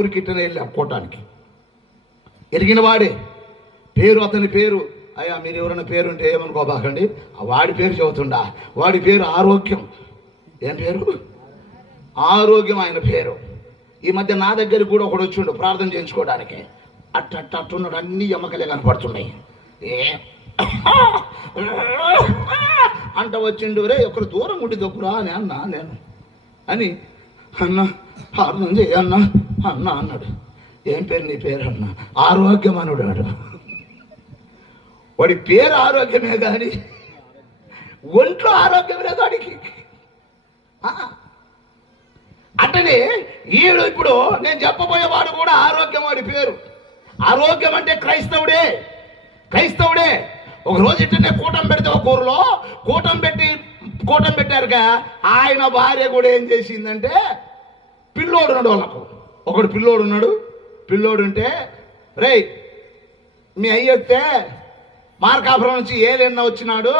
ఊరికి ఇట్టనే వెళ్ళి అప్పుకోవటానికి ఎరిగిన వాడే. పేరు అతని పేరు. అయ్యా మీరు ఎవరైనా పేరుంటే ఏమనుకోబాకండి. వాడి పేరు చెబుతుండా. వాడి పేరు ఆరోగ్యం. ఏం పేరు? ఆరోగ్యం ఆయన పేరు. ఈ మధ్య నా దగ్గరికి కూడా ఒకడు వచ్చిండు ప్రార్థన చేయించుకోవడానికి. అట్ట అట్ట అట్టున్నాడు అన్ని ఎమ్మకలే కనపడుతున్నాయి. ఏ? అంట వచ్చిండు రే ఒకరు దూరం ఉండి దొక్కురా అని అన్నా నేను. అని అన్న ప్రార్థన చేయన్నా అన్న అన్నాడు. ఏం పేరు నీ పేరు అన్న? ఆరోగ్యం అనుడు వాడు వాడి పేరు ఆరోగ్యమే కానీ ఒంట్లో ఆరోగ్యం లేదు వాడికి. అంటే ఈడు ఇప్పుడు నేను చెప్పబోయేవాడు కూడా ఆరోగ్యం వాడి పేరు. ఆరోగ్యం అంటే క్రైస్తవుడే. క్రైస్తవుడే. ఒక రోజు ఇట్టనే కూటం పెడితే ఒక ఊరిలో కూటం పెట్టి కూటం పెట్టారుగా. ఆయన భార్య కూడా ఏం చేసిందంటే పిల్లోడు ఉన్నాడు వాళ్ళకు. ఒకడు పిల్లోడు ఉన్నాడు పిల్లోడు ఉంటే రే మీ అయ్యొస్తే మార్కాపురం నుంచి ఏలెన్న వచ్చినాడు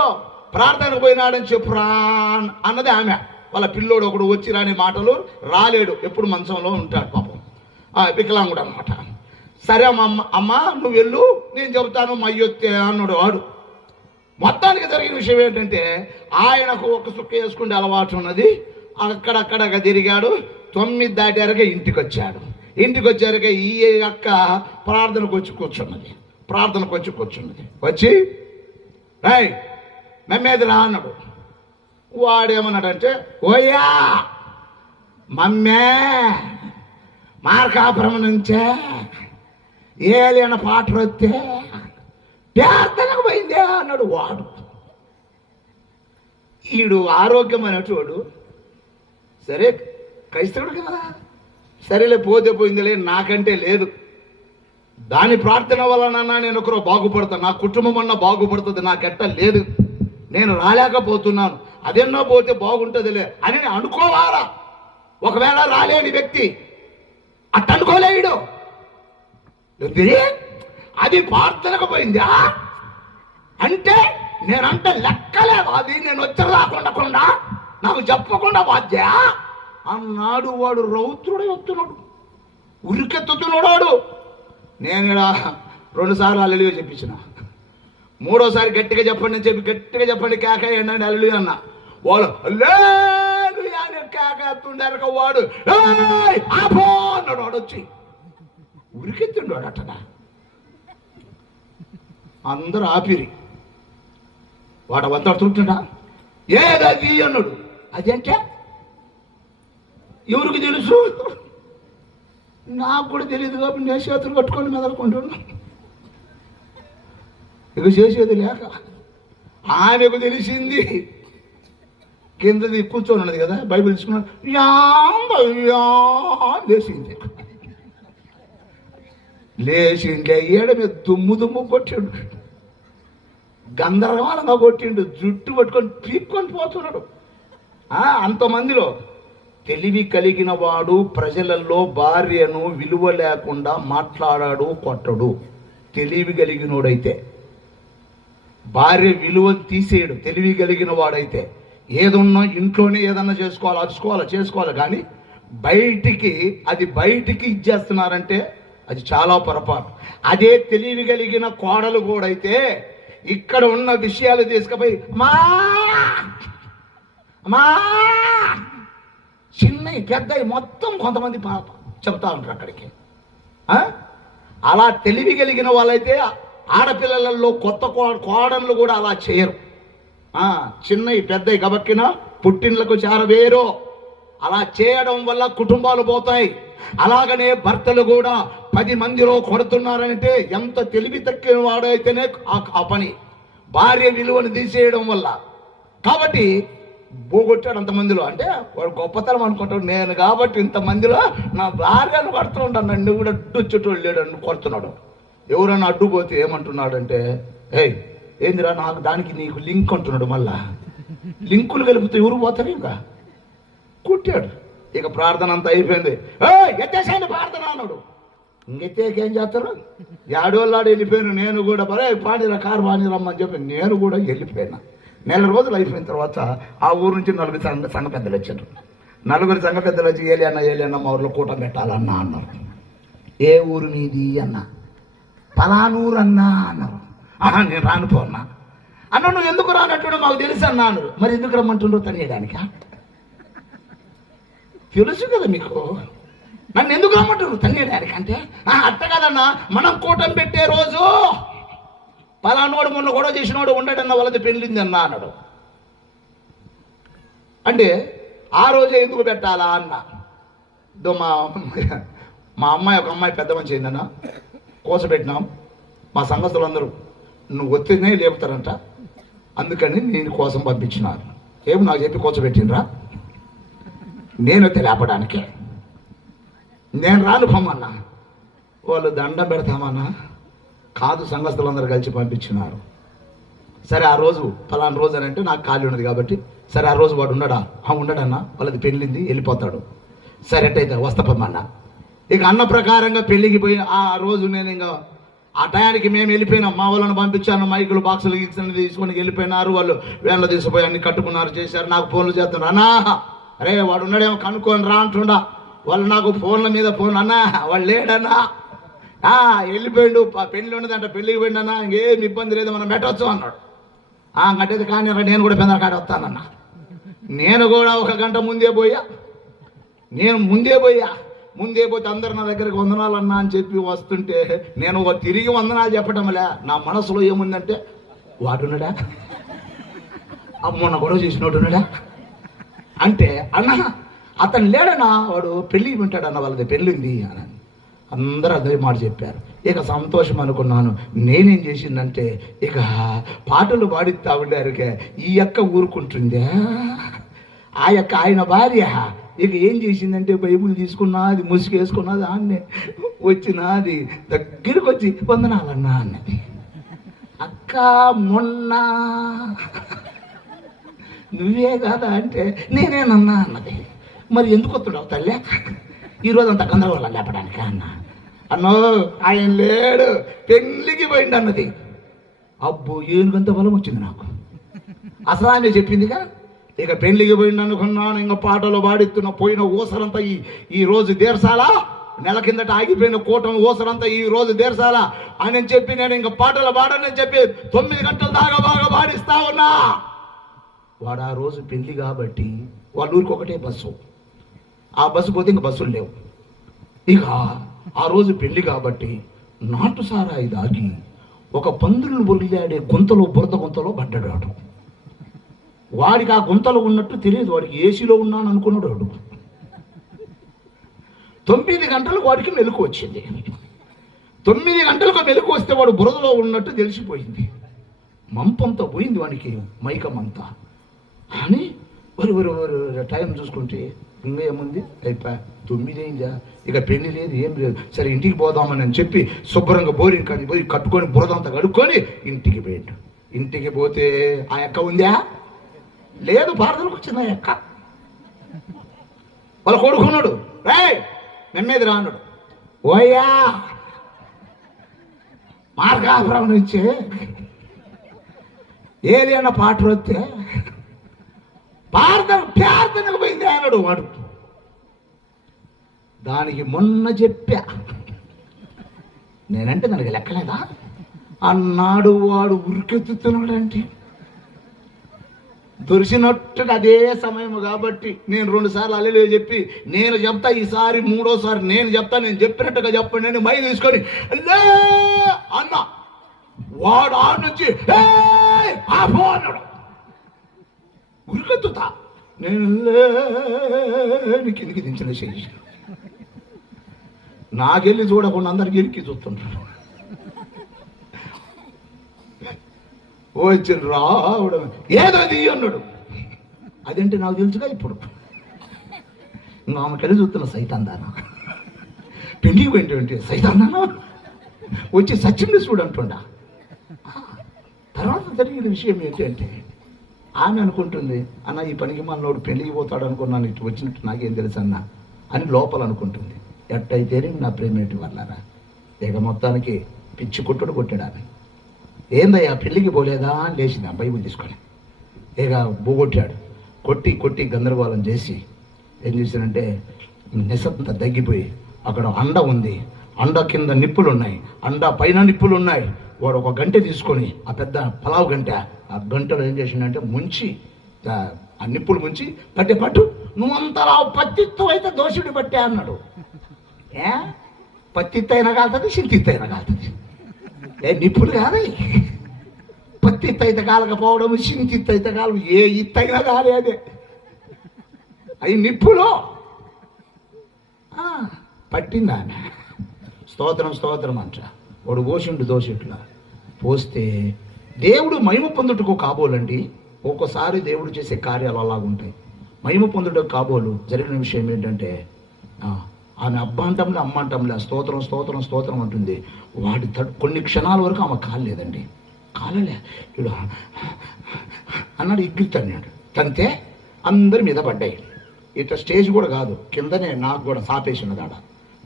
ప్రార్థనకు పోయినాడని చెప్పురా అన్నది ఆమె. వాళ్ళ పిల్లోడు ఒకడు వచ్చి రాని మాటలు రాలేడు. ఎప్పుడు మంచంలో ఉంటాడు పాపం. వికలాంగుడు అనమాట సరే అమ్మ అమ్మ అమ్మ నువ్వు వెళ్ళు నేను చెబుతాను మా అయ్యొత్తే అన్నాడు వాడు. మొత్తానికి జరిగిన విషయం ఏంటంటే ఆయనకు ఒక సుక్క వేసుకుంటే అలవాటు ఉన్నది. అక్కడక్కడ తిరిగాడు తొమ్మిది దాటారుగా ఇంటికి వచ్చాడు ఇంటికి వచ్చారుగా ఈ అక్క ప్రార్థనకు వచ్చి కూర్చున్నది. ప్రార్థనకు వచ్చి కూర్చున్నది. వచ్చి రై మమ్మేది రా అన్నాడు. వాడేమన్నాడంటే ఓయా మమ్మే మార్కాపురం నుంచే ఏలిన పాటలు వస్తే ప్రార్థనకు పోయిందే అన్నాడు వాడు. ఈడు ఆరోగ్యం అనేటోడు సరే క్రైస్తవుడు కదా సరేలే పోతే పోయిందిలే నాకంటే లేదు. దాని ప్రార్థన వలన నేను ఒకరు బాగుపడతాను నా కుటుంబం అన్న బాగుపడుతుంది నాకెట్ట లేదు. నేను రాలేకపోతున్నాను. అదెన్నో పోతే బాగుంటుందిలే అని నేను అనుకోవాలా? ఒకవేళ రాలేని వ్యక్తి అట్ట అనుకోలేడు అది ప్రార్థనకు పోయిందా? అంటే నేనంటే లెక్కలేదు అది నేను వచ్చి రాకుండా నాకు చెప్పకుండా బాధ్యా? అన్నాడు వాడు రౌద్రుడే వస్తున్నాడు ఉరికెత్తుతున్నాడు వాడు నేను ఇక్కడ రెండుసార్లు చెప్పించిన. మూడోసారి గట్టిగా చెప్పండి అని చెప్పి గట్టిగా చెప్పండి కేక ఏంటంటే అల్లు అన్న. వాళ్ళు "హల్లెలూయా" కేక ఎత్తుండారు వాడు అన్నాడు వాడు వచ్చి. ఉరికెత్తుండు వాడు అట్టగా అందరూ ఆపిరి. వాడు వంతడుతుంటా ఏదది అన్నాడు. అదంటే? ఎవరికి తెలుసు? నాకు కూడా తెలియదు కాబట్టి నేను చేతులు కట్టుకొని మెదలుకుంటున్నా ఇక చేసేది లేక ఆమెకు తెలిసింది. కిందది కూర్చొని ఉన్నది కదా బైబిల్ తీసుకున్నాడు. యా లేచింది. లేచింది ఏడ మీద దుమ్ము దుమ్ము కొట్టాడు. గందరగోళంగా కొట్టిండు. జుట్టు పట్టుకొని పీక్కొని పోతున్నాడు. ఆ, అంతమందిలో తెలివి కలిగిన వాడు ప్రజలలో భార్యను విలువ లేకుండా మాట్లాడాడు కొట్టడు. తెలివి కలిగినోడైతే. భార్య విలువను తీసేయడు తెలివి కలిగిన వాడైతే. ఏదున్నా ఇంట్లోనే ఏదన్నా చేసుకోవాలి అరుచుకోవాలి చేసుకోవాలి కానీ బయటికి అది బయటికి ఇచ్చేస్తున్నారంటే అది చాలా పొరపాటు. అదే తెలివి కలిగిన కోడలు కూడా అయితే ఇక్కడ ఉన్న విషయాలు తీసుకుపోయి మా అమ్మా! చిన్నవి పెద్దవి మొత్తం కొంతమంది పాప చెప్తా ఉంటారు అక్కడికి. అలా తెలివి కలిగిన వాళ్ళైతే ఆడపిల్లలలో కొత్త కో- కోడళ్ళు కూడా అలా చేయరు. చిన్నవి పెద్దవి గబక్కిన పుట్టిన్లకు చేరవేరు. అలా చేయడం వల్ల కుటుంబాలు పోతాయి. అలాగనే భర్తలు కూడా పది మందిలో కొడుతున్నారంటే ఎంత తెలివి తక్కిన వాడైతేనే ఆ- ఆ పని. భార్య విలువను తీసేయడం వల్ల. కాబట్టి పోగొట్టాడు అంతమందిలో అంటే వాడు గొప్పతనం అనుకుంటాడు. నేను కాబట్టి ఇంతమందిలో నా భార్యను కొడుతూ నన్ను కూడా అడ్డు వచ్చేటోళ్ళు లేడు అని కొడుతున్నాడు ఎవరైనా అడ్డుపోతే ఏమంటున్నాడంటే ఏమంటున్నాడు అంటే ఏయ్ ఏందిరా నాకు దానికి నీకు లింక్ అంటున్నాడు మళ్ళా. లింకులు కలిపితే ఎవరు పోతారు ఇంకా? కుట్టాడు. ఇక ప్రార్థన అంతా అయిపోయింది. "ఏయ్, ప్రార్థన అన్నాడు. ఇంకెత్తేకేం చేస్తారు? ఏడోళ్ళాడు వెళ్ళిపోయాను నేను కూడా పరే పాడిరా కారు పాడిరమ్మని చెప్పి నేను కూడా వెళ్ళిపోయినా. నెల రోజులు అయిపోయిన తర్వాత ఆ ఊరు నుంచి నలుగురు సంఘ సంఘ పెద్దలు వచ్చారు. నలుగురు సంఘ పెద్దలు వచ్చి ఏలి అన్న మా ఊర్లో కూటం పెట్టాలన్నా అన్నారు. ఏ ఊరు మీది అన్న. పలానూరు అన్నా అన్నారు. ఆహా నేను రాను పో అన్నా. అన్న నువ్వు ఎందుకు రానట్టు మాకు తెలుసు అన్నాను మరి ఎందుకు రమ్మంటుండ్రో తనియడానికా తెలుసు కదా మీకు. నన్ను ఎందుకు రమ్మంటారు తన్నేయడానికి అంటే అట్ట కదన్నా. మనం కూటమి పెట్టే రోజు పలానోడు మొన్న గొడవ చేసినోడు ఉండడన్న వాళ్ళది పెళ్ళింది అన్న అన్నాడు. అంటే ఆ రోజే ఎందుకు పెట్టాలా అన్న. ఇదో మా మా అమ్మాయి ఒక అమ్మాయి పెద్ద మంచి అయిందన్న. కోసపెట్టినాం మా సంఘస్థులందరూ నువ్వు ఒత్తిడినే లేపుతారంట. అందుకని నేను కోసం పంపించినారు ఏమి నాకు చెప్పి కోసపెట్టినరా నేను వస్తే లేపడానికి. నేను రాను పొమ్మన్నా వాళ్ళు దండం పెడతామన్నా. కాదు సంఘస్థులందరూ కలిసి పంపించినారు సరే ఆ రోజు ఫలానా రోజు అని అంటే నాకు ఖాళీ ఉన్నది కాబట్టి సరే ఆ రోజు వాడు ఉండడా? ఆ ఉన్నాడన్నా వాళ్ళది పెళ్ళింది వెళ్ళిపోతాడు. సరే అయితే వస్తపమ్మన్నా ఇక అన్న ప్రకారంగా పెళ్ళికి పోయి ఆ రోజు నేను ఇంకా ఆ టయానికి మేము వెళ్ళిపోయినాం. మా వాళ్ళని పంపించాను మైకులు బాక్సులు ఇచ్చిన తీసుకొని వెళ్ళిపోయినారు. వాళ్ళు వేన్లో తీసుకుపోయి అన్ని కట్టుకున్నారు చేశారు. నాకు ఫోన్లు చేస్తున్నారు. అన్నా అరే వాడు ఉన్నాడేమో కనుక్కొని రా అంటుండా. వాళ్ళు నాకు ఫోన్ల మీద ఫోన్ అన్నా వాళ్ళు లేడన్నా. వెళ్ళిపోయిండు పెళ్ళి ఉండదంట పెళ్ళికి పోయిండన్నా ఇంకేం ఇబ్బంది లేదు మనం పెట్టవచ్చు అన్నాడు. ఆ గట్టేది కానీ నేను కూడా పెందర కాడ వస్తానన్నా. నేను కూడా ఒక గంట ముందే పోయా. నేను ముందే పోయా. ముందే పోతే అందరు నా దగ్గరికి వందనాలన్నా అని చెప్పి వస్తుంటే నేను తిరిగి వందనాలు చెప్పటంలే నా మనసులో ఏముందంటే వాడున్నాడా? అమ్మన్న గొడవ చేసినోడున్నాడా అంటే అన్న అతను లేడన్నా వాడు పెళ్ళి వింటాడన్న వాళ్ళది పెళ్ళింది అని అందరూ అదే మాట చెప్పారు. ఇక సంతోషం అనుకున్నాను. నేనేం చేసిందంటే ఇక పాటలు పాడిస్తా ఉండారుకే ఈ యొక్క ఊరుకుంటుందే. ఆ యొక్క ఆయన భార్య ఇక ఏం చేసిందంటే బైబుల్ తీసుకున్నది ముసుగేసుకున్నది ఆన్నే వచ్చినది దగ్గరికి వచ్చి వందనాలన్నా అన్నది. అక్క మొన్న నువ్వే కాదా అంటే నేనేనన్నా అన్నది. మరి ఎందుకు వస్తున్నావు తల్లి? ఈరోజు అంత గందరగోళం లేపడానికి అన్న? అన్నో ఆయన లేడు. పెళ్ళికి పోయిండు అన్నది అబ్బో ఏనుగంత బలం వచ్చింది నాకు. అసలు ఆమె చెప్పిందిగా? ఇక పెళ్ళికి పోయిండు అనుకున్నాను ఇంకా పాటలు పాడిస్తున్న పోయిన ఊసరంతా ఈ ఈ రోజు దేర్సాలా నెల కిందట ఆగిపోయిన కూటమి ఊసరంతా ఈ రోజు దేర్సాలా అని చెప్పి నేను ఇంకా పాటలు పాడని చెప్పి తొమ్మిది గంటల దాకా బాగా పాడిస్తా ఉన్నా. వాడు ఆ రోజు పెళ్ళి కాబట్టి వాళ్ళ ఊరికి ఒకటే బస్సు. ఆ బస్సు పోతే ఇంక బస్సులు లేవు. ఇక ఆ రోజు పెళ్ళి కాబట్టి నాటు సారాయి దాగి ఒక పందులను బొరిలాడే గుంతలో బురద గుంతలో పడ్డాడు వాడు వాడికి ఆ గుంతలో ఉన్నట్టు తెలియదు. వాడికి ఏసీలో ఉన్నాను అనుకున్నాడు వాడు తొమ్మిది గంటలకు వాడికి మెలకు వచ్చింది. తొమ్మిది గంటలకు మెలకు వస్తే వాడు బురదలో ఉన్నట్టు తెలిసిపోయింది. మంపంతా పోయింది వానికి మైకమంతా. అని వరి వరి వరి వరి టైం చూసుకుంటే ఇంకా ఏముంది? అయిపోయా తొమ్మిది అయిందా ఇక పెళ్ళి లేదు ఏం లేదు. సరే ఇంటికి పోదామని అని చెప్పి శుభ్రంగా బోరింగ్ కానీ పోయి కట్టుకొని బురదంతా కడుక్కొని ఇంటికి పోయిండు. ఇంటికి పోతే ఆ అక్క ఉందా? లేదు భారతలకు వచ్చింది ఆ అక్క. వాళ్ళ కొడుకున్నాడు రే నెమ్మది రానుడు ఓయా! మార్గాపురం నుంచి ఏది అన్న పాట వస్తే ప్రార్థన ప్రార్థనకు పోయింది అన్నాడు వాడు. దానికి మొన్న చెప్పా. నేనంటే దానికి లెక్కలేదా? అన్నాడు వాడు ఉరికెత్తుతున్నాడంటే. దొరిసినట్టు అదే సమయం కాబట్టి నేను రెండు సార్లు చెప్పి నేను చెప్తా ఈసారి మూడోసారి నేను చెప్తా నేను చెప్పినట్టుగా చెప్పండి నేను మై తీసుకొని అన్న. వాడు ఆ నుంచి అన్నాడు. ఉరికెత్తుతా. నేను కిందికి దించిన చేశాను నాకెళ్ళి చూడకుండా అందరికి ఇరికి చూస్తుంటారు. వచ్చి రావడం. ఏదది అన్నాడు. అదేంటి నాకు తెలుసుగా ఇప్పుడు? ఇంకా ఆమెకెళ్ళి చూస్తున్న పెళ్ళికి పెళ్ళికి పోయింటి సైతాందాన? వచ్చి సచిన్ చూడు అంటుండా తర్వాత జరిగిన విషయం ఏంటి అంటే ఆమె అనుకుంటుంది అన్న ఈ పనికి మనోడు పెళ్ళికి పోతాడు అనుకున్నాను ఇటు వచ్చినట్టు నాకేం తెలుసు అన్న? అని లోపల అనుకుంటుంది. ఎట్టయితేనే నా ప్రేమేటి వల్లరా? ఇక మొత్తానికి పిచ్చి కొట్టుడు కొట్టాడు ఆమె. ఏందయ్యా పెళ్ళికి పోలేదా అని లేచింది ఆ బైబుల్ తీసుకొని. ఇక బోగొట్టాడు. కొట్టి కొట్టి గందరగోళం చేసి ఏం చేశానంటే నిశ్శబ్ద తగ్గిపోయి అక్కడ అండ ఉంది. అండ కింద నిప్పులు ఉన్నాయి అండ పైన నిప్పులు ఉన్నాయి వాడు ఒక గంట తీసుకొని ఆ పెద్ద పలావ్ గంట ఆ గంటలో ఏం చేసిండంటే ముంచి ఆ, నిప్పులు ముంచి పట్టే పట్టు నువ్వు పత్తిత్వం అయితే దోషుడు పట్టే అన్నాడు. ఏ? పత్తిత్తు అయినా కాలుతుంది సింతిత్తు అయినా కాలుతుంది. ఏ నిప్పులు కాదు. పత్తిత్త అయితే కాలకపోవడం సింతిత్తు అయితే కాలం ఏ ఇత్తైనా కాలే అదే. అవి నిప్పులు. ఆ, పట్టిందా స్తోత్రం స్తోత్రం అంట. వాడు పోసిండు దోషిట్లా. పోస్తే దేవుడు మహిమ పొందుటకు కాబోలండి. ఒక్కోసారి దేవుడు చేసే కార్యాలు అలాగుంటాయి. మహిమ పొందుటకు కాబోలు జరిగిన విషయం ఏంటంటే ఆమె అబ్బాంటంలో అమ్మంటంలో స్తోత్రం స్తోత్రం స్తోత్రం అంటుంది. వాడి తడు కొన్ని క్షణాల వరకు ఆమె కాలేదండి కాలలే. ఇడు అన్నాడు ఇగ్గితాడు తంతే అందరి మీద పడ్డాయి. ఇట్లా స్టేజ్ కూడా కాదు. కిందనే నాకు కూడా సాపేసిన దాడ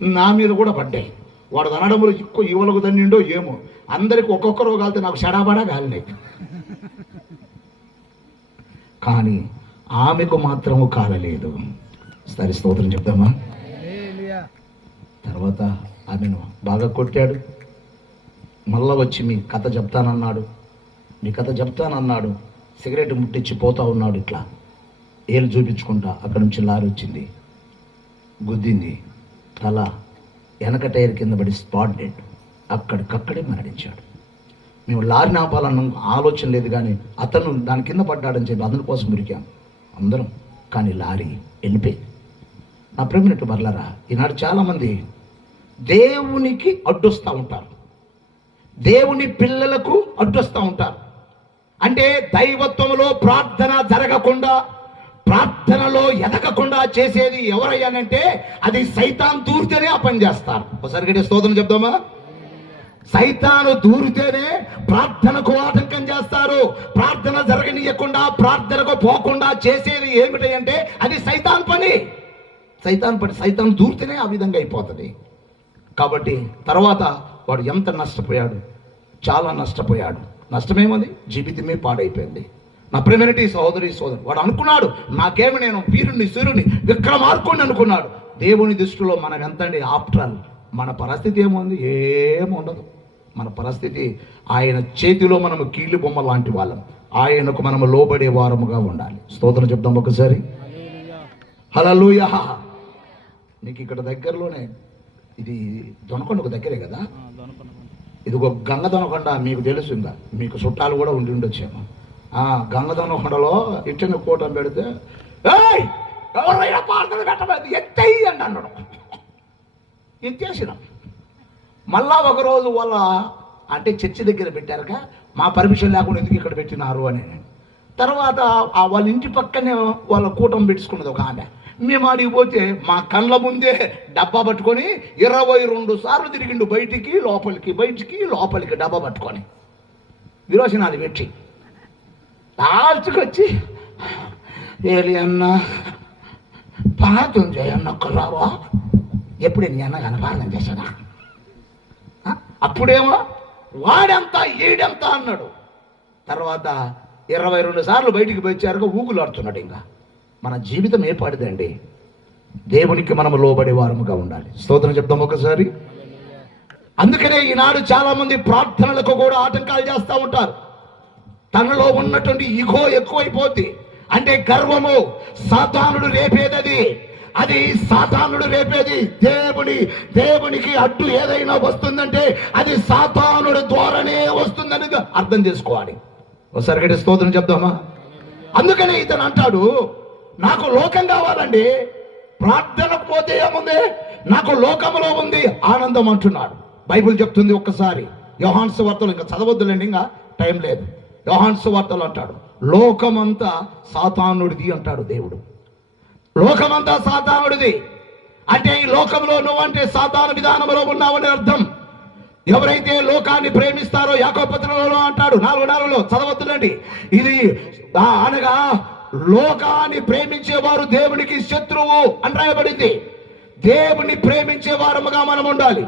నా మీద కూడా పడ్డాయి. వాడు అనడములు ఎక్కువ యువలకు తన్నిండో ఏమో. అందరికి ఒక్కొక్కరు కాలితే నాకు షడాబడా కాలినాయి. కానీ ఆమెకు మాత్రము కాలలేదు. సరే స్తోత్రం చెప్దామా? తర్వాత ఆమెను బాగా కొట్టాడు. మళ్ళా వచ్చి మీ కథ చెప్తానన్నాడు. మీ కథ చెప్తానన్నాడు. సిగరెట్ ముట్టించి పోతా ఉన్నాడు ఇట్లా. ఏలు చూపించుకుంటా అక్కడ నుంచి లారీ వచ్చింది. గుద్దింది. తల వెనక టైర్ కింద పడి స్పాట్ డెడ్. అక్కడికక్కడే మరణించాడు. మేము లారీ ఆపాలన్న ఆలోచన లేదు కానీ అతను దాని కింద పడ్డాడని చెప్పి అతని కోసం మురికాం అందరం. కానీ లారీ వెళ్ళిపోయి నా ప్రేమినట్టు మరలరా ఈనాడు చాలామంది దేవునికి అడ్డొస్తూ ఉంటారు. దేవుని పిల్లలకు అడ్డొస్తూ ఉంటారు. అంటే దైవత్వంలో ప్రార్థన జరగకుండా ప్రార్థనలో ఎదగకుండా చేసేది ఎవరయ్యానంటే అది సైతాన్ దూరితేనే ఆ పని చేస్తారు. ఒకసారి గట్టి స్తోత్రం చెప్దామా? సైతాను దూరితేనే ప్రార్థనకు ఆటంకం చేస్తారు. ప్రార్థన జరగనీయకుండా ప్రార్థనకు పోకుండా చేసేది ఏమిటంటే అది సైతాన్ పని. సైతాన్ పని సైతాన్ దూరితేనే ఆ విధంగా అయిపోతుంది. కాబట్టి తర్వాత వాడు ఎంత నష్టపోయాడు? చాలా నష్టపోయాడు. నష్టమేముంది? జీవితమే పాడైపోయింది. నా ప్రేమనిటి సహోదరి సోదరు వాడు అనుకున్నాడు నాకేమి నేను వీరుణ్ణి సూర్యుని విక్రమార్కుని అనుకున్నాడు. దేవుని దృష్టిలో మనం ఎంతండి? ఆఫ్టర్ ఆల్ మన పరిస్థితి ఏముంది? ఏముండదు మన పరిస్థితి ఆయన చేతిలో మనము కీలు బొమ్మ లాంటి వాళ్ళం. ఆయనకు మనము లోబడే వారముగా ఉండాలి. స్తోత్రం చెప్దాం ఒకసారి. హలలుయ నీకు ఇక్కడ దగ్గరలోనే ఇది దొనకొండకు దగ్గరే కదా? ఇది ఒక గంగ దొనకొండ మీకు తెలుసు ఇంకా మీకు చుట్టాలు కూడా ఉండి ఉండొచ్చేమో. ఆ గంగ దొనకొండలో ఇట్టిన కూటం పెడితే ఏయ్! ఎవరైనా అని అన్నాడు. ఎత్తేసినాం మళ్ళా ఒకరోజు వాళ్ళ అంటే చర్చి దగ్గర పెట్టారక మా పర్మిషన్ లేకుండా ఎందుకు ఇక్కడ పెట్టినారు? అని. తర్వాత ఆ వాళ్ళ ఇంటి పక్కనే వాళ్ళ కూటం పెట్టుకున్నది ఒక ఆమె. మేము ఆడికి పోతే మా కళ్ళ ముందే డబ్బా పట్టుకొని ఇరవై రెండు సార్లు తిరిగిండు బయటికి లోపలికి బయటికి లోపలికి డబ్బా పట్టుకొని. విరోచనాలు పెట్టి. లాస్ట్కి వచ్చి ఏలి అన్న పాతం చేయన్న ఒక్కరావా ఎప్పుడు నీ అన్న కనపాలన చేశాడా? అప్పుడేమో వాడెంత ఈడెంత అన్నాడు. తర్వాత ఇరవై రెండు సార్లు బయటికి వచ్చారుగా ఊగులాడుతున్నాడు ఇంకా. మన జీవితం ఏ పాడిదండి దేవునికి మనము లోబడే వారముగా ఉండాలి. స్తోత్రం చెప్తాం ఒకసారి. అందుకనే ఈనాడు చాలా మంది ప్రార్థనలకు కూడా ఆటంకాలు చేస్తూ ఉంటారు. తనలో ఉన్నటువంటి ఇగో ఎక్కువైపోద్ది. అంటే గర్వము సాతానుడు రేపేదది? అది సాతానుడు రేపేది. దేవుని దేవునికి అడ్డు ఏదైనా వస్తుందంటే అది సాతానుడి ద్వారానే వస్తుందని అర్థం చేసుకోవాలి. ఒకసారి స్తోత్రం చెప్దామా? అందుకనే ఇతను అంటాడు నాకు లోకం కావాలండి. ప్రార్థనకు పోతే ఏముంది? నాకు లోకములో ఉంది ఆనందం అంటున్నాడు. బైబిల్ చెప్తుంది ఒక్కసారి. యోహాన్స్ వార్తలు ఇంకా చదవద్దులేండి ఇంకా టైం లేదు. యోహాన్స్ వార్తలు అంటాడు. లోకమంతా సాతానుడిది అంటాడు దేవుడు. లోకమంతా సాతానుడిది. అంటే ఈ లోకంలో నువ్వంటే సాతాను విధానంలో ఉన్నావని అర్థం. ఎవరైతే లోకాన్ని ప్రేమిస్తారో యాకోపత్రంలో అంటాడు నాలుగు నాలుగులో చదవద్దులండి. ఇది అనగా లోకాన్ని ప్రేమించేవారు దేవునికి శత్రువు అని రాయబడింది. దేవుని ప్రేమించే వారముగా మనం ఉండాలి.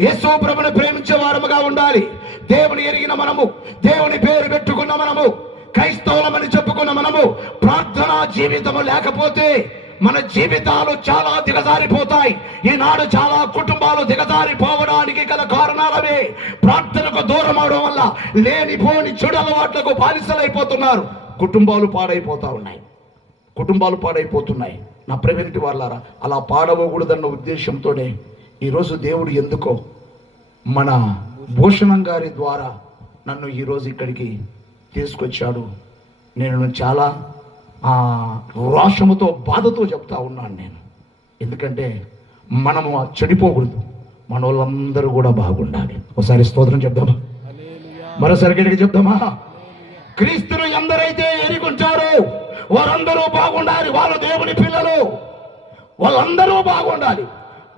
యేసు ప్రభుని ప్రేమించే వారముగా ఉండాలి. దేవుని ఎరిగిన మనము దేవుని పేరు పెట్టుకున్న మనము క్రైస్తవులమని చెప్పుకున్న మనము ప్రార్థనా జీవితము లేకపోతే మన జీవితాలు చాలా దిగజారిపోతాయి. ఈనాడు చాలా కుటుంబాలు దిగజారిపోవడానికి గల కారణాలవే. ప్రార్థనకు దూరం అవడం వల్ల లేనిపోని చెడు అలవాట్లకు బానిసలైపోతున్నారు. కుటుంబాలు పాడైపోతా ఉన్నాయి. కుటుంబాలు పాడైపోతున్నాయి. నా ప్రెవెంటి వాళ్ళారా అలా పాడవకూడదన్న ఉద్దేశంతోనే ఈరోజు దేవుడు ఎందుకో మన భూషణం గారి ద్వారా నన్ను ఈరోజు ఇక్కడికి తీసుకొచ్చాడు. నేను చాలా రోషముతో బాధతో చెప్తా ఉన్నాను నేను. ఎందుకంటే మనము చెడిపోకూడదు. మన వాళ్ళందరూ కూడా బాగుండాలి. ఒకసారి స్తోత్రం చెప్దామా? మరోసారి గట్టిగా చెప్దామా? క్రీస్తును ఎందరైతే ఎరుగుంటారో వారందరూ బాగుండాలి. వాళ్ళు దేవుని పిల్లలు వాళ్ళందరూ బాగుండాలి.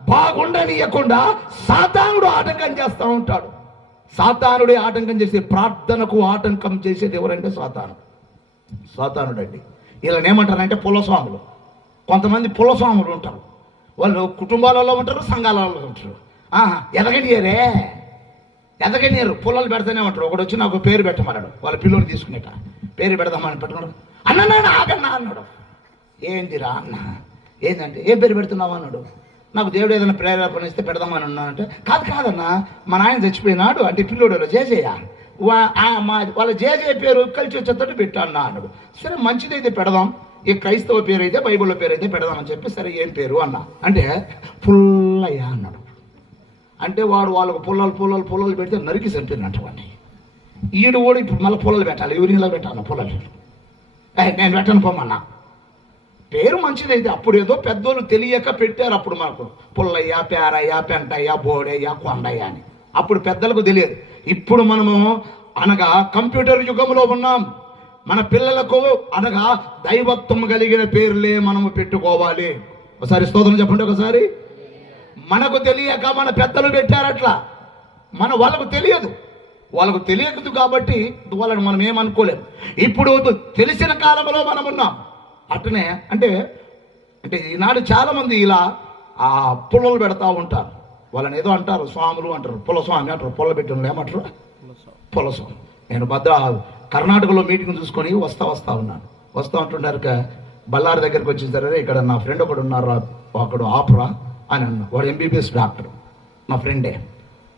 బాగుండనీయకుండా సాతానుడు ఆటంకం చేస్తూ ఉంటాడు. సాతానుడే ఆటంకం చేసే ప్రార్థనకు ఆటంకం చేసేది ఎవరంటే సాతాను. అండి వీళ్ళని ఏమంటారంటే పులస్వాములు. కొంతమంది పులస్వాములు ఉంటారు. వాళ్ళు కుటుంబాలలో ఉంటారు సంఘాలలో ఉంటారు. ఆహా, ఎదగనియరే. ఎదగనియరు పొలాలు పెడతానే ఉంటారు. ఒకడు వచ్చి నాకు పేరు పెట్టమన్నాడు. వాళ్ళ పిల్లోని తీసుకునేట. పేరు పెడదామని పెట్టుకున్నాడు. అన్న నాన్న ఆగన్నా అన్నాడు. ఏందిరా అన్న? ఏంటంటే ఏం పేరు పెడుతున్నావు అన్నాడు. నాకు దేవుడు ఏదైనా ప్రేరేపణ ఇస్తే పెడదామని ఉన్నానంటే కాదు కాదన్నా మా నాయన చచ్చిపోయినాడు అంటే పిల్లోడు జేజయ్య వా ఆ- మా వాళ్ళ జేజే పేరు కలిసి వచ్చేటట్టు పెట్టాను అన్నాడు. సరే మంచిదైతే పెడదాం. ఈ క్రైస్తవ పేరు అయితే బైబిల్లో పేరు అయితే పెడదామని చెప్పి సరే ఏం పేరు అన్నా. అంటే పుల్లయ్య అన్నాడు. అంటే వాడు వాళ్ళకు పుల్లలు పుల్లలు పుల్లలు పెడితే నరికి చంపినట్టు వాడిని. ఈడు కూడా ఇప్పుడు మళ్ళీ పుల్లలు పెట్టాలి ఎవరిలో పెట్టాలి పుల్లలు నేను పెట్టను పోమన్నా పేరు మంచిదైతే అప్పుడు ఏదో పెద్దోళ్ళు తెలియక పెట్టారు అప్పుడు మనకు. పుల్లయ్యా పేరయ్యా పెంటయ్యా బోడయ్యా కొండయ్యా అని. అప్పుడు పెద్దలకు తెలియదు. ఇప్పుడు మనము అనగా కంప్యూటర్ యుగంలో ఉన్నాం. మన పిల్లలకు అనగా దైవత్వం కలిగిన పేర్లే మనము పెట్టుకోవాలి. ఒకసారి స్తోత్రం చెప్పండి ఒకసారి. మనకు తెలియక మన పెద్దలు పెట్టారట్లా. మన వాళ్ళకు తెలియదు. వాళ్ళకు తెలియదు కాబట్టి వాళ్ళని మనం ఏమనుకోలేము ఇప్పుడు తెలిసిన కాలంలో మనం ఉన్నాం. అట్లనే అంటే అంటే ఈనాడు చాలామంది ఇలా ఆ పుల్లలు పెడతా ఉంటారు. వాళ్ళని ఏదో అంటారు స్వాములు అంటారు పులస్వామి అంటారు పుల్ల పెట్టిన ఏమంటారు? పులస్వామి నేను భద్ర కర్ణాటకలో మీటింగ్ చూసుకొని వస్తా వస్తా ఉన్నాను. వస్తా ఉంటున్నారు క- బళ్ళారి దగ్గరికి వచ్చిన సరే ఇక్కడ నా ఫ్రెండ్ ఒకడు ఉన్నారు ఒకడు ఆపురా. అని అన్నా వాడు ఎంబీబీఎస్ డాక్టర్. నా ఫ్రెండే.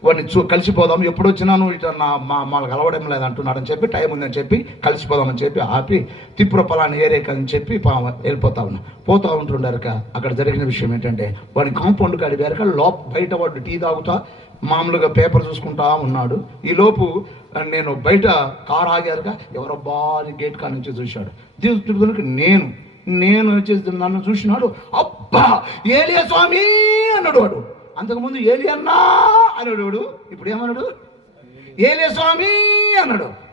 వాడిని చూ కలిసిపోదాం ఎప్పుడు వచ్చినాను ఇట్లా నా మా మాకు అలవడం లేదు అంటున్నాడని చెప్పి టైం ఉందని చెప్పి కలిసిపోదామని చెప్పి ఆపి తిప్పుర పలాని ఏరేకని అని చెప్పి వెళ్ళిపోతా ఉన్నా. పోతా ఉంటుండారు అక్కడ జరిగిన విషయం ఏంటంటే వాడి కాంపౌండ్ కాడి వేరక లోప బయట వాడు టీ తాగుతా మామూలుగా పేపర్ చూసుకుంటా ఉన్నాడు. ఈలోపు నేను బయట కారు ఆగారుగా ఎవరో బాగా గేట్ కాడ నుంచి చూశాడు. తీసుకుంటే నేను నేను వచ్చేసి నన్ను చూసినాడు అబ్బా ఏలియా స్వామి అన్నాడు వాడు. అంతకుముందు ఏలి అన్నా అన్నాడు వాడు ఇప్పుడు ఏమన్నాడు? ఏలియా స్వామి అన్నాడు.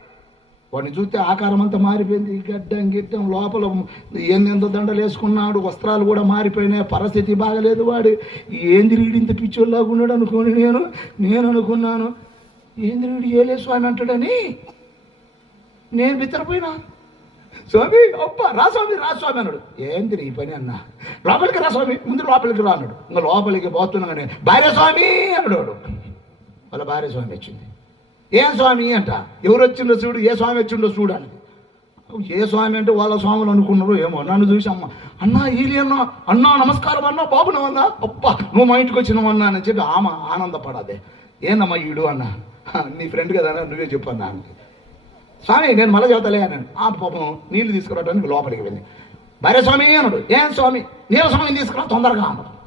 వాడిని చూస్తే ఆకారం అంతా మారిపోయింది గడ్డం గిడ్డం లోపల ఏందెంతో దండలు వేసుకున్నాడు వస్త్రాలు కూడా మారిపోయినాయి పరిస్థితి బాగలేదు వాడు. ఏంది రీడింత ఇంత పిచ్చోళ్ళగా ఉన్నాడు అనుకోని నేను నేను అనుకున్నాను. ఏంది వీడు ఏలే స్వామి అంటాడని? నేను బిత్తరపోయినా? స్వామి అప్ప రా స్వామి రా స్వామి అన్నాడు. ఏంది ఈ పని అన్న? లోపలికి రా స్వామి ముందు లోపలికి రా అన్నాడు. ఇంకా లోపలికి పోతున్నాగానే భార్య స్వామి అన్నాడు వాడు. వాళ్ళ భార్య స్వామి వచ్చింది. ఏం స్వామి అంట. ఎవరు వచ్చిండో చూడు ఏ స్వామి వచ్చిండో చూడు అని ఏ స్వామి అంటే వాళ్ళ స్వాములు అనుకున్నారు ఏమో నన్ను చూసి అమ్మ అన్నా ఈలి అన్నా అన్నా నమస్కారం అన్నా బాబునవన్నా అప్ప నువ్వు మా ఇంటికి వచ్చినావు అన్నా అని చెప్పి ఆమె ఆనందపడదే ఏందమ్మా ఈడు అన్నా. నీ ఫ్రెండ్ కదా నువ్వే చెప్పు అన్నా స్వామి నేను మళ్ళీ చదువుతలే అన్నాను ఆ పాపం నీళ్ళు తీసుకురావడానికి లోపలికి వెళ్ళి. భార్య స్వామి అన్నాడు. ఏం స్వామి? నీళ్ళ స్వామిని తీసుకురా తొందరగా అన్నాడు.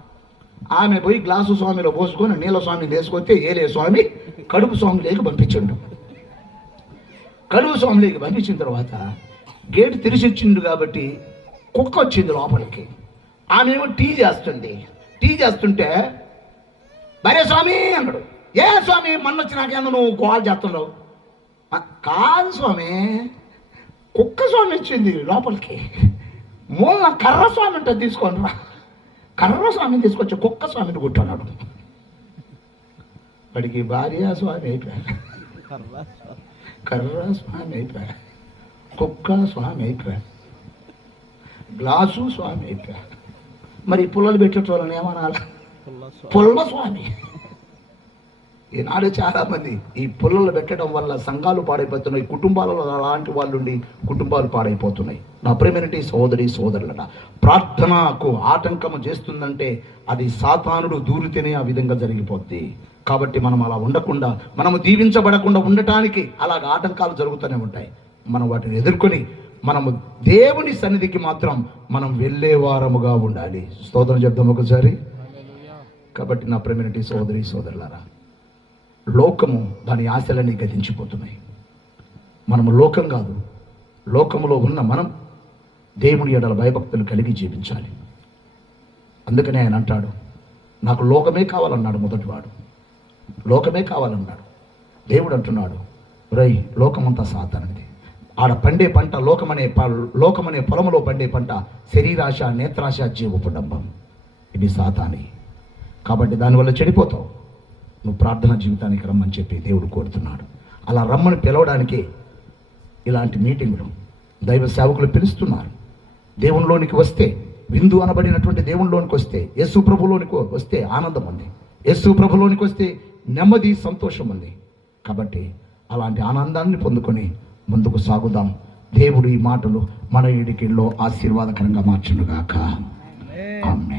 ఆమె పోయి గ్లాసు స్వామిలో పోసుకొని నీళ్ళ స్వామిని వేసుకొస్తే ఏలే స్వామి కడుపు స్వామిలోకి పంపించండు. కడుపు స్వామిలోకి పంపించిన తర్వాత గేటు తెరిచి వచ్చిండు కాబట్టి కుక్క వచ్చింది లోపలికి. ఆమె ఏమో టీ చేస్తుంది. టీ చేస్తుంటే భార్య స్వామి అన్నాడు. ఏ స్వామి మొన్న వచ్చినాకేందో నువ్వు కాల్ చేస్తున్నావు. కాదు స్వామి. కుక్క స్వామి వచ్చింది లోపలికి. మూల కర్ర స్వామి ఉంటుంది తీసుకొని రా. కర్ర స్వామిని తీసుకొచ్చి కుక్క స్వామిని కొట్టున్నాడు వాడికి భార్య స్వామి అయిపోయాడు. కర్ర స్వామి అయిపోయాడు. కుక్క స్వామి అయిపోయాడు. గ్లాసు స్వామి అయిపోయాడు. మరి పుల్లలు పెట్టేటోళ్ళని ఏమనాలి? పుల్ల స్వామి. ఈనాడు చాలా మంది ఈ పుల్లలు పెట్టడం వల్ల సంఘాలు పాడైపోతున్నాయి కుటుంబాలలో అలాంటి వాళ్ళు ఉండి కుటుంబాలు పాడైపోతున్నాయి. నా ప్రేమేంటి సోదరి సోదరులట ప్రార్థనకు ఆటంకము చేస్తుందంటే అది సాతానుడు దూరితేనే ఆ విధంగా జరిగిపోద్ది. కాబట్టి మనం అలా ఉండకుండా మనము దీవించబడకుండా ఉండటానికి అలాగ ఆటంకాలు జరుగుతూనే ఉంటాయి. మనం వాటిని ఎదుర్కొని మనము దేవుని సన్నిధికి మాత్రం మనం వెళ్ళే వారముగా ఉండాలి. స్తోత్రం చెప్దాం ఒకసారి. కాబట్టి నా ప్రేమేంటి సోదరి సోదరులారా లోకము దాని ఆశలన్నీ గతించిపోతున్నాయి. మనము లోకం కాదు లోకములో ఉన్న మనం దేవుని ఎడల భయభక్తులు కలిగి జీవించాలి. అందుకనే ఆయన అంటాడు నాకు లోకమే కావాలన్నాడు మొదటివాడు. లోకమే కావాలన్నాడు. దేవుడు అంటున్నాడు రై లోకమంతా సాతానది ఆడ పండే పంట లోకమనే ప- లోకమనే పొలములో పండే పంట శరీరాశ నేత్రాశ జీవపుడంబం ఇది సాతాని. కాబట్టి దానివల్ల చెడిపోతావు. నువ్వు ప్రార్థన జీవితానికి రమ్మని చెప్పి దేవుడు కోరుతున్నాడు. అలా రమ్మని పిలవడానికి ఇలాంటి మీటింగులు దైవ సేవకులు పిలుస్తున్నారు. దేవునిలోనికి వస్తే విందు అనబడినటువంటి దేవునిలోనికి వస్తే యేసు ప్రభులోనికి వస్తే ఆనందం ఉంది. యేసు ప్రభులోనికి వస్తే నెమ్మది సంతోషం ఉంది. కాబట్టి అలాంటి ఆనందాన్ని పొందుకొని ముందుకు సాగుదాం. దేవుడు ఈ మాటలు మన ఇడికిల్లో ఆశీర్వాదకరంగా మార్చునుగాక. ఆమె